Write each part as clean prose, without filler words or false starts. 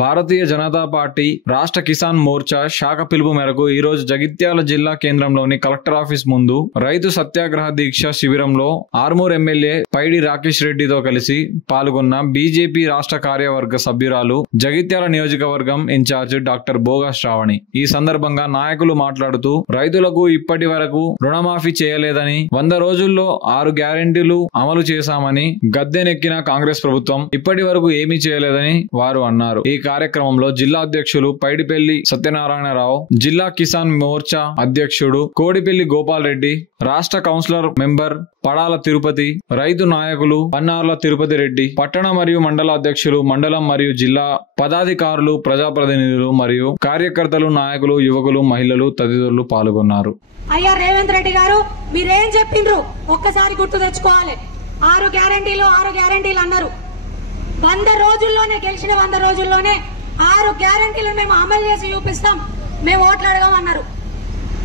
Bharatiya Janata party రాష్ట్ర కిసాన్ మోర్చా శాఖ పిలుపు మేరకు ఈ రోజు జగిత్యాల జిల్లా కేంద్రంలోని కలెక్టర్ ఆఫీస్ ముందు రైతు సత్యాగ్రహ దీక్ష శిబిరంలో ఆర్మూర్ ఎమ్మెల్యే పైడి రాకేష్ రెడ్డితో కలిసి పాల్గొన్న బీజేపీ రాష్ట్ర కార్యవర్గ సభ్యురాలు జగిత్యాల నియోజకవర్గం ఇన్ఛార్జ్ డాక్టర్ బోగా శ్రావణి. ఈ సందర్భంగా నాయకులు మాట్లాడుతూ రైతులకు ఇప్పటి వరకు రుణమాఫీ చేయలేదని, 100 రోజుల్లో 6 గ్యారెంటీలు అమలు చేశామని గద్దెనెక్కిన కాంగ్రెస్ ప్రభుత్వం ఇప్పటి వరకు ఏమీ చేయలేదని వారు అన్నారు. ఈ కార్యక్రమంలో జిల్లా అధ్యక్షులు పైడిపల్లి సత్యనారాయణరావు, జిల్లా కిసాన్ మోర్చా అధ్యక్షుడు కోడిపల్లి గోపాల్ రెడ్డి, రాష్ట్ర కౌన్సిలర్ మెంబర్ పడాల తిరుపతి, రైతు నాయకులు పన్నార్ల తిరుపతి రెడ్డి, పట్టణ మరియు మండల అధ్యక్షులు, మండలం మరియు జిల్లా పదాధికారులు, ప్రజాప్రతినిధులు మరియు కార్యకర్తలు, నాయకులు, యువకులు, మహిళలు తదితరులు పాల్గొన్నారు. అయ్యా రేవంత్ రెడ్డి గారు, మీరేం చెప్పిండ్రు ఒక్కసారి గుర్తు తెచ్చుకోవాలి. 6 గ్యారెంటీలు అన్నారు. 100 రోజుల్లోనే గెలిచిన 100 రోజుల్లోనే 6 గ్యారెంటీలను మేము అమలు చేసి చూపిస్తాం, మేము ఓట్లు అడగమన్నారు.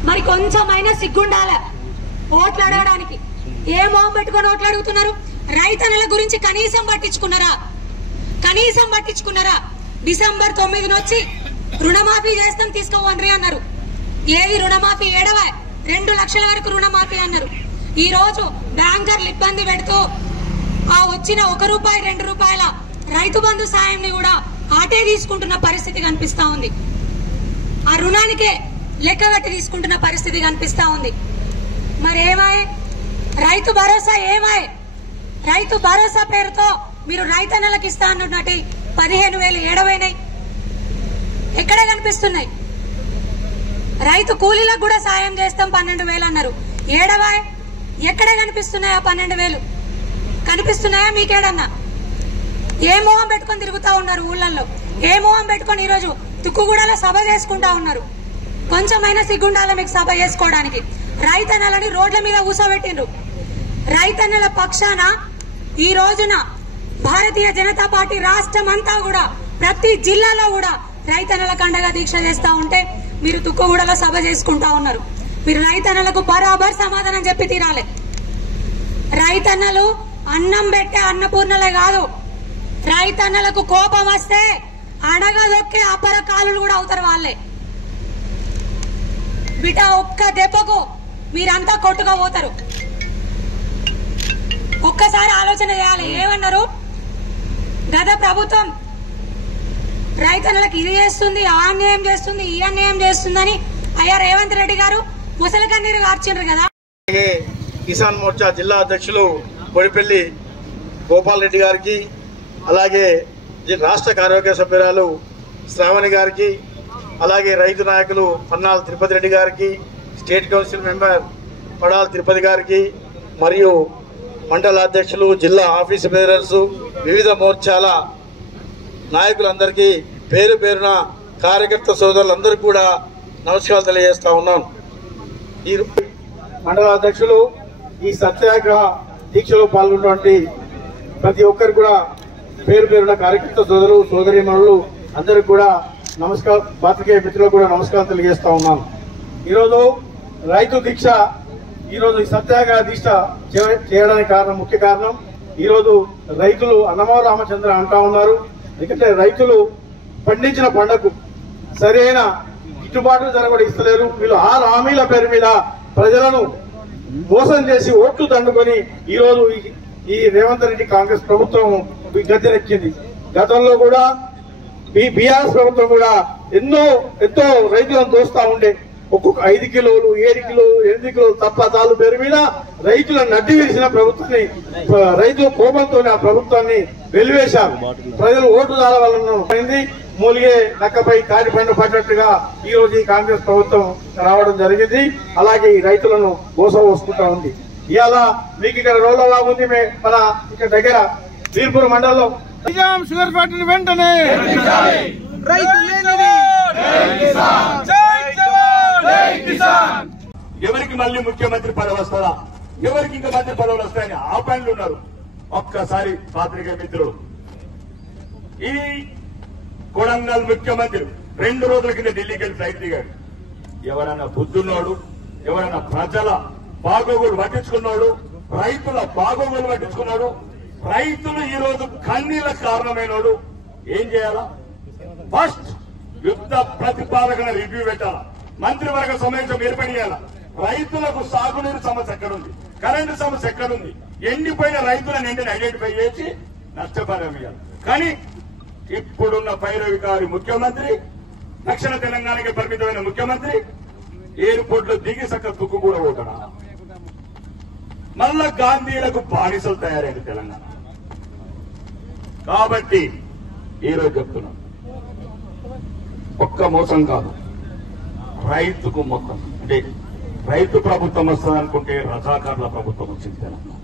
మరి కొంచెమైనా సిగ్గుండాల ఓట్లు అడగడానికి. ఏ మొహం పెట్టుకొని ఓట్లు అడుగుతున్నారు? రైతన్నల గురించి కనీసం పట్టించుకున్నారా? డిసెంబర్ 9 వచ్చి రుణమాఫీ చేస్తాం తీసుకోవండి అన్నారు. ఏది రుణమాఫీ? 2 లక్షల వరకు రుణమాఫీ అన్నారు. ఈ రోజు బ్యాంకర్లు ఇబ్బంది పెడుతూ ఆ వచ్చిన 1 రూపాయి 2 రూపాయల రైతు బంధు సాయంని కూడా ఆటే తీసుకుంటున్న పరిస్థితి కనిపిస్తా ఉంది. ఆ రుణానికే లెక్కగట్టి తీసుకుంటున్న పరిస్థితి కనిపిస్తా ఉంది. మరి ఏమాయ్ రైతు భరోసా? రైతు భరోసా పేరుతో మీరు రైతన్నలకు ఇస్తా అన్నట్టు 15,000 ఏడవైనాయి, ఎక్కడ కనిపిస్తున్నాయి? రైతు కూలీలకు కూడా సాయం చేస్తాం 12,000 అన్నారు. ఏడవాయ్ ఎక్కడ కనిపిస్తున్నాయా? 12,000 కనిపిస్తున్నాయా మీకేడన్నా? ఏ మొహం పెట్టుకొని తిరుగుతా ఉన్నారు ఊళ్ళల్లో? ఏ మొహం పెట్టుకొని ఈరోజు తుక్కుగూడలో సభ చేసుకుంటా ఉన్నారు? కొంచెమైనా సిగ్గుండాల మీకు సభ చేసుకోవడానికి. రైతన్నలని రోడ్ల మీద ఊసబెట్టిండ్రు. రైతన్నల పక్షాన ఈ రోజున భారతీయ జనతా పార్టీ రాష్ట్రం అంతా కూడా ప్రతి జిల్లాలో కూడా రైతన్నల కండగా దీక్ష చేస్తా ఉంటే మీరు తుక్కుగూడలో సభ చేసుకుంటా ఉన్నారు. మీరు రైతన్నలకు బరాబర్ సమాధానం చెప్పి తీరాలి. రైతన్నలు అన్నం పెట్టే అన్నపూర్ణలే కాదు, రైతన్నలకు కోపం వస్తే అడగదొక్కే అపర కాలులు కూడా అవుతారు వాళ్ళే. బిడ్డ ఒక్క దెబ్బకు మీరంతా కొట్టుగా పోతారు. ఒక్కసారి ఆలోచన చేయాలి. ఏమన్నారు? గత ప్రభుత్వం రైతన్నలకు ఇది చేస్తుంది, ఆ అన్యాయం చేస్తుంది, ఈ అన్యాయం చేస్తుందని అయ్యా రేవంత్ రెడ్డి గారు ముసలి కన్నీరు కార్చిండ్రు కదా. కిసాన్ మోర్చా జిల్లా అధ్యక్షులు కోడిపల్లి గోపాల్ రెడ్డి గారికి, అలాగే రాష్ట్ర కార్యవర్గ సభ్యురాలు శ్రావణి గారికి, అలాగే రైతు నాయకులు పన్నాల తిరుపతి రెడ్డి గారికి, state council member Padala Tirupati గారికి, మరియు మండల అధ్యక్షులు, జిల్లా ఆఫీస్ బేరర్స్, వివిధ మోర్చాల నాయకులందరికీ పేరు పేరున కార్యకర్త సోదరులందరికీ కూడా నమస్కారాలు తెలియజేస్తా ఉన్నాను. ఈ మండల అధ్యక్షులు ఈ సత్యాగ్రహ దీక్షలో పాల్గొన్నటువంటి ప్రతి ఒక్కరు కూడా పేరు పేరున కార్యకర్త సోదరులు సోదరీమణులు అందరికి కూడా నమస్కారం, పాత్రికేయ మిత్రులకు కూడా నమస్కారం తెలియజేస్తా ఉన్నాను. ఈరోజు రైతు దీక్ష, ఈరోజు ఈ సత్యాగ్రహ దీక్ష చేయడానికి ముఖ్య కారణం ఈరోజు రైతులు అన్నమావ రామచంద్ర అంటా ఉన్నారు. ఎందుకంటే రైతులు పండించిన పంటకు సరైన గిట్టుబాటు ధర కూడా ఇస్తలేరు. వీళ్ళు 6 హామీల పేరు మీద ప్రజలను మోసం చేసి ఓట్లు దండుకొని ఈరోజు ఈ రేవంత్ రెడ్డి కాంగ్రెస్ ప్రభుత్వం గద్దెనెక్కింది. గతంలో కూడా ఈ బీఆర్ఎస్ ప్రభుత్వం కూడా ఎంతో రైతులను దోస్తా ఉండే. ఒక్కొక్క 5 కిలోలు 7 కిలోలు 8 కిలోలు తప్పతాలు పేరు మీద రైతులను నడ్డి విరిసిన ప్రభుత్వాన్ని, రైతుల కోపంతో ఆ ప్రభుత్వాన్ని వెలివేశారు. ప్రజలు ఓటు దాల వల్ల మూలిగే నక్కపై తాటి పండు పడ్డట్టుగా ఈ రోజు ఈ కాంగ్రెస్ ప్రభుత్వం రావడం జరిగింది. అలాగే ఈ రైతులను మోసం వస్తుంటా ఉంది. ఇవాళ మీకు ఇక్కడ రోడ్ల ఉంది, మన ఇక్కడ దగ్గర వీర్పూర్ మండలంలో షుగర్ ఫ్యాక్టరీ వెంటనే ఎవరికి మళ్ళీ ముఖ్యమంత్రి పదవి వస్తుందా, ఎవరికి ఇంకా మంత్రి పదవులు వస్తాయని ఆ పనులు ఉన్నారు. ఒక్కసారి పాత్రికేయ మిత్రులు, ఈ కొడంగల్ ముఖ్యమంత్రి 2 రోజుల కింద ఢిల్లీకి వెళ్ళి ఫ్లైట్ దిగాడు. ఎవరన్నా బుద్ధున్నోడు, ఎవరన్నా ప్రజల బాగోగులు పట్టించుకున్నాడు, రైతుల బాగోగులు పట్టించుకున్నాడు, రైతులు ఈ రోజు కన్నీళ్ళకు కారణమైనోడు ఏం చేయాలా? ఫస్ట్ యుద్ధ ప్రతిపాదకన రివ్యూ పెట్టాలా, మంత్రివర్గ సమావేశం ఏర్పడియాల. రైతులకు సాగునీరు సమస్య ఎక్కడుంది, కరెంటు సమస్య ఎక్కడుంది, ఎండిపోయిన రైతులను వెంటనే ఐడెంటిఫై చేసి నష్టపరిహారం ఇవ్వాలి. కానీ ఇప్పుడున్న పైరవికారి ముఖ్యమంత్రి, దక్షిణ తెలంగాణకి పరిమితమైన ముఖ్యమంత్రి ఎయిర్పోర్ట్ లో దిగి సక్క తుక్కు కూడా పోతాడా? మళ్ళా గాంధీలకు బానిసలు తయారైంది తెలంగాణ. కాబట్టి ఈరోజు చెప్తున్నాం, ఒక్క మోసం కాదు, రైతుకు మొత్తం అంటే రైతు ప్రభుత్వం వస్తుంది అనుకుంటే రజాకారుల ప్రభుత్వం వచ్చింది తెలంగాణ.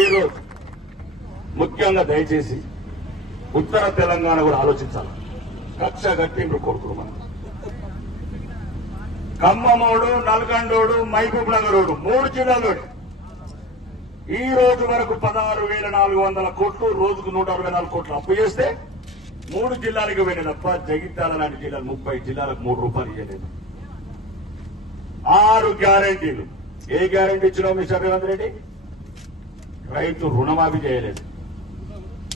ఈరోజు ముఖ్యంగా దయచేసి ఉత్తర తెలంగాణ కూడా ఆలోచించాలి. కక్ష కట్టిండ్రు కొడుకులు మనం. ఖమ్మమోడు, నల్గొండోడు, మహబూబ్ నగరోడు 3 జిల్లాలోడు ఈ రోజు వరకు 16,400 కోట్లు, రోజుకు 164 కోట్లు అప్పు చేస్తే 3 జిల్లాలకు పోయిన తప్ప జగిత్యాల లాంటి జిల్లాలు 30 జిల్లాలకు 3 రూపాయలు ఇవ్వలేదు. 6 గ్యారంటీలు. ఏ గ్యారంటీ ఇచ్చినావు మిస్టర్ రేవంత్ రెడ్డి? రైతు రుణమాఫీ చేయలేదు.